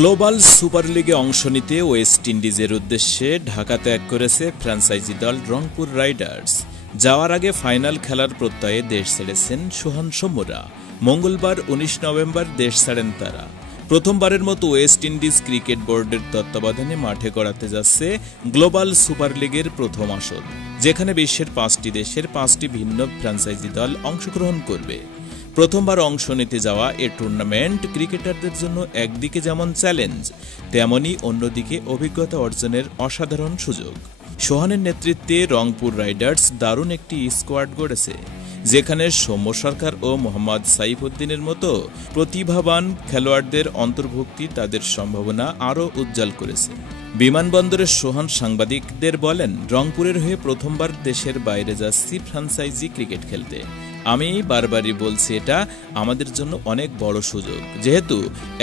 Global super লিগে অংশ নিতে ওয়েস্ট ইন্ডিজের উদ্দেশ্যে ঢাকা ত্যাগ করেছে ফ্র্যাঞ্চাইজি দল রংপুর রাইডার্স। যাওয়ার আগে ফাইনাল খেলার প্রত্যয়ে দেশ ছেড়েছেন সোহান সৌম্যরা। মঙ্গলবার ১৯ নভেম্বর দেশ ছাড়েন তারা। প্রথমবারের মতো ওয়েস্ট ইন্ডিজ ক্রিকেট বোর্ডের তত্ত্বাবধানে মাঠে গড়াতে যাচ্ছে গ্লোবাল সুপার লিগের প্রথম আসর, যেখানে বিশ্বের ৫টি দেশের ৫টি ভিন্ন ফ্র্যাঞ্চাইজি দল অংশগ্রহণ করবে। প্রথমবার অংশ নিতে যাওয়া এ টুর্নামেন্ট ক্রিকেটারদের জন্য একদিকে যেমন চ্যালেঞ্জ, তেমনি অন্যদিকে অভিজ্ঞতা অর্জনের অসাধারণ সুযোগ। সোহানের নেতৃত্বে রংপুর রাইডার্স দারুণ একটি স্কোয়াড গড়েছে, যেখানে সৌম্য সরকার ও মোহাম্মদ সাইফুদ্দিনের মতো প্রতিভাবান খেলোয়াড়দের অন্তর্ভুক্তি তাদের সম্ভাবনা আরও উজ্জ্বল করেছে। বিমানবন্দরের সোহান সাংবাদিকদের বলেন, রংপুরের হয়ে প্রথমবার দেশের বাইরে যাচ্ছি ফ্র্যাঞ্চাইজি ক্রিকেট খেলতে। আমি বারবারই বলছি, এটা আমাদের জন্য অনেক বড় সুযোগ, যেহেতু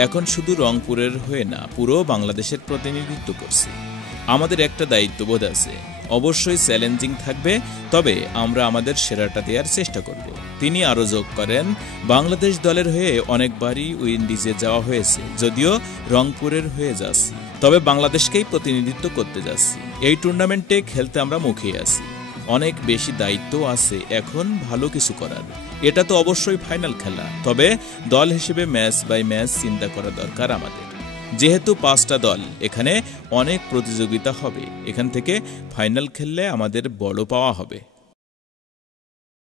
এখন শুধু রংপুরের হয়ে না, পুরো বাংলাদেশের প্রতিনিধিত্ব করছি। আমাদের একটা দায়িত্ববোধ আছে, অবশ্যই চ্যালেঞ্জিং থাকবে, তবে আমরা আমাদের সেরাটা দেওয়ার চেষ্টা করব। তিনি আরও যোগ করেন, বাংলাদেশ দলের হয়ে অনেকবারই উইন্ডিজে যাওয়া হয়েছে, যদিও রংপুরের হয়ে যাচ্ছি, তবে বাংলাদেশকেই প্রতিনিধিত্ব করতে যাচ্ছি। এই টুর্নামেন্টে খেলতে আমরা মুখিয়ে আছি, অনেক বেশি দায়িত্ব আছে এখন ভালো কিছু করার। এটা তো অবশ্যই ফাইনাল খেলা, তবে দল হিসেবে ম্যাচ বাই ম্যাচ চিন্তা করা দরকার আমাদের। যেহেতু ৫টা দল, এখানে অনেক প্রতিযোগিতা হবে, এখান থেকে ফাইনাল খেললে আমাদের বড় পাওয়া হবে।